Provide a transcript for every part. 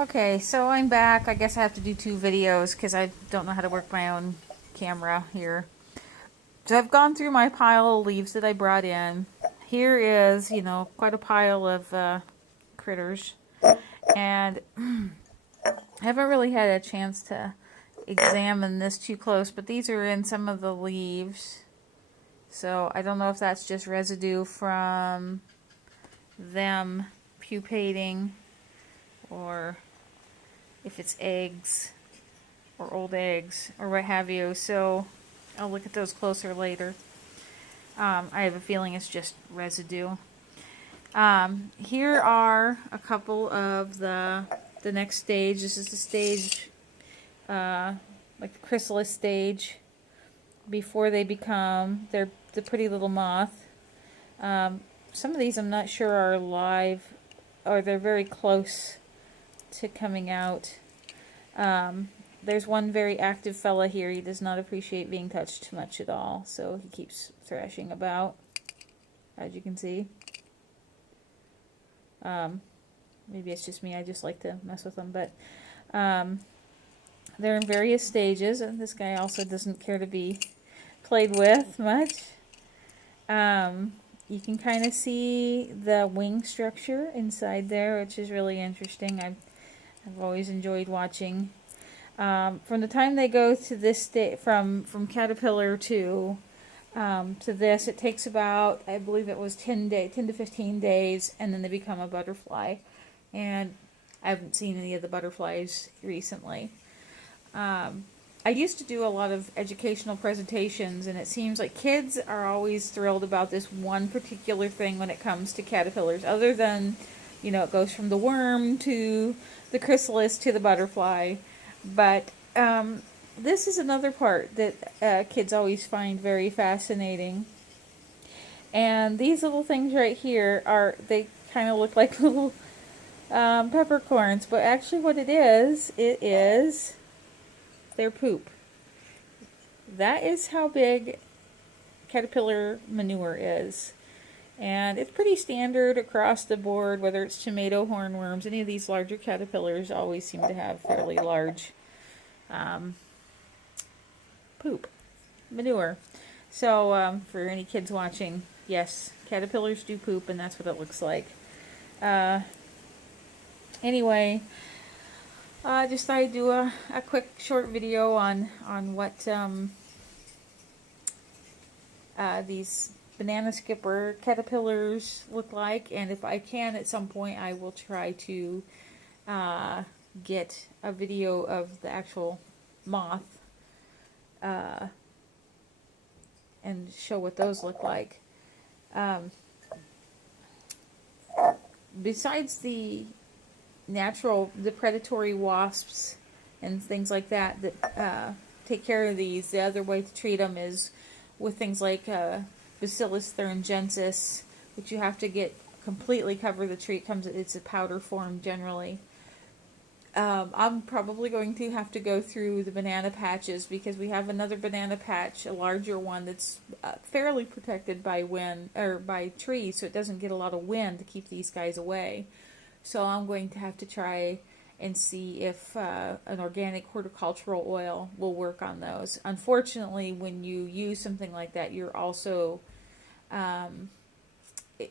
Okay, so I'm back. I guess I have to do two videos because I don't know how to work my own camera here. So I've gone through my pile of leaves that I brought in. Here is, quite a pile of critters. And I haven't really had a chance to examine this too close, but these are in some of the leaves. So I don't know if that's just residue from them pupating or if it's eggs or old eggs or what have you. So I'll look at those closer later. I have a feeling it's just residue. Here are a couple of the next stage. This is the stage, like the chrysalis stage, before they become the pretty little moth. Some of these I'm not sure are live, or they're very close to coming out. There's one very active fella here. He does not appreciate being touched much at all, so he keeps thrashing about, as you can see. Maybe it's just me, I just like to mess with them, but they're in various stages, and this guy also doesn't care to be played with much. You can kind of see the wing structure inside there, which is really interesting. I've always enjoyed watching. From the time they go to this state, from caterpillar to this, it takes about, I believe it was 10 to 15 days, and then they become a butterfly. And I haven't seen any of the butterflies recently. I used to do a lot of educational presentations, and it seems like kids are always thrilled about this one particular thing when it comes to caterpillars, other than, it goes from the worm to the chrysalis to the butterfly. But this is another part that kids always find very fascinating. And these little things right here they kind of look like little peppercorns, but actually what it is their poop. That is how big caterpillar manure is. And it's pretty standard across the board, whether it's tomato hornworms. Any of these larger caterpillars always seem to have fairly large poop, manure. So for any kids watching, yes, caterpillars do poop, and that's what it looks like. Anyway, just thought I'd do a quick short video on what these banana skipper caterpillars look like, and if I can at some point I will try to get a video of the actual moth and show what those look like. Besides the predatory wasps and things like that take care of these, the other way to treat them is with things like Bacillus thuringiensis, which you have to get completely cover the tree. It's a powder form generally. I'm probably going to have to go through the banana patches, because we have another banana patch, a larger one, that's fairly protected by wind or by trees, so it doesn't get a lot of wind to keep these guys away. So I'm going to have to try and see if an organic horticultural oil will work on those. Unfortunately, when you use something like that, you're also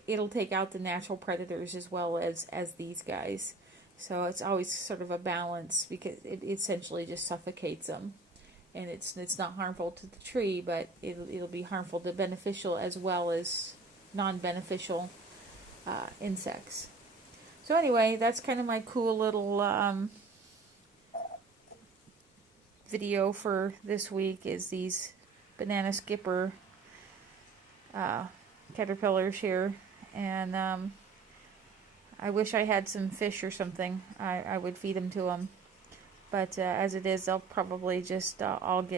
it'll take out the natural predators as well as these guys. So it's always sort of a balance, because it essentially just suffocates them, and it's not harmful to the tree, but it'll be harmful to beneficial as well as non-beneficial insects. So anyway, that's kind of my cool little video for this week, is these banana skipper caterpillars here. And I wish I had some fish or something. I would feed them to them. But as it is, they'll probably just all get